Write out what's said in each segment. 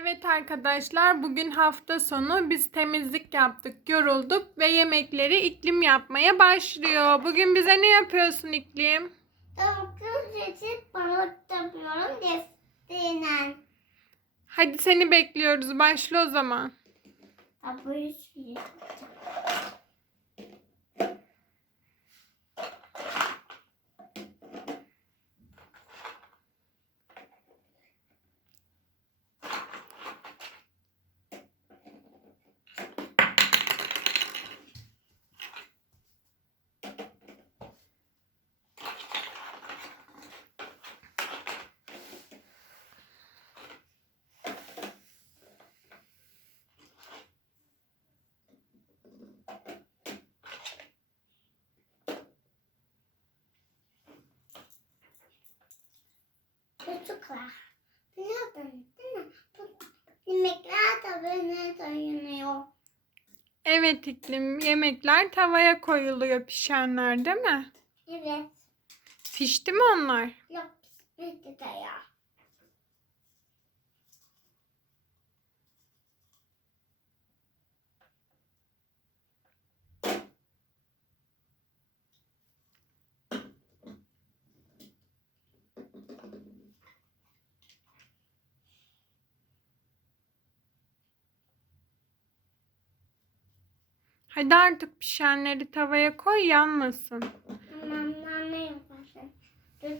Evet arkadaşlar bugün hafta sonu biz temizlik yaptık, yorulduk ve yemekleri iklim yapmaya başlıyor. Bugün bize ne yapıyorsun iklim? Tavuklu seçip balık yapıyorum defteyle. Hadi seni bekliyoruz. Başla o zaman. Tabu Çocuklar. Biliyordun değil mi? Bu yemekler böyle dayanıyor. Evet iklim yemekler tavaya koyuluyor pişenler değil mi? Evet. Pişti mi onlar? Yok pişmedi de ya. Hadi artık pişenleri tavaya koy yanmasın. Tamam ne yaparsın? Dur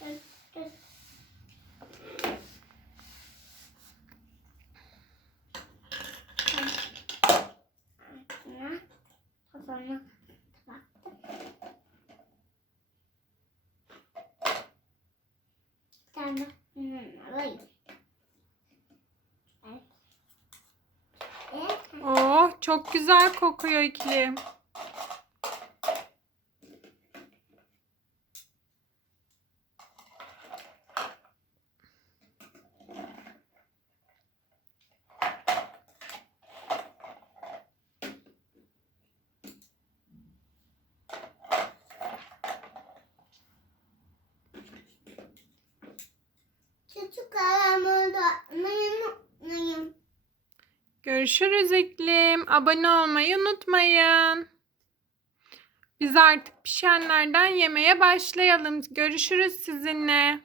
dur dur. Kafana baktım. Bir tane alayım. Evet. Evet. Oh çok güzel kokuyor iklim. Çocuklar burada unutmayın. Görüşürüz iklim. Abone olmayı unutmayın. Biz artık pişenlerden yemeye başlayalım. Görüşürüz sizinle.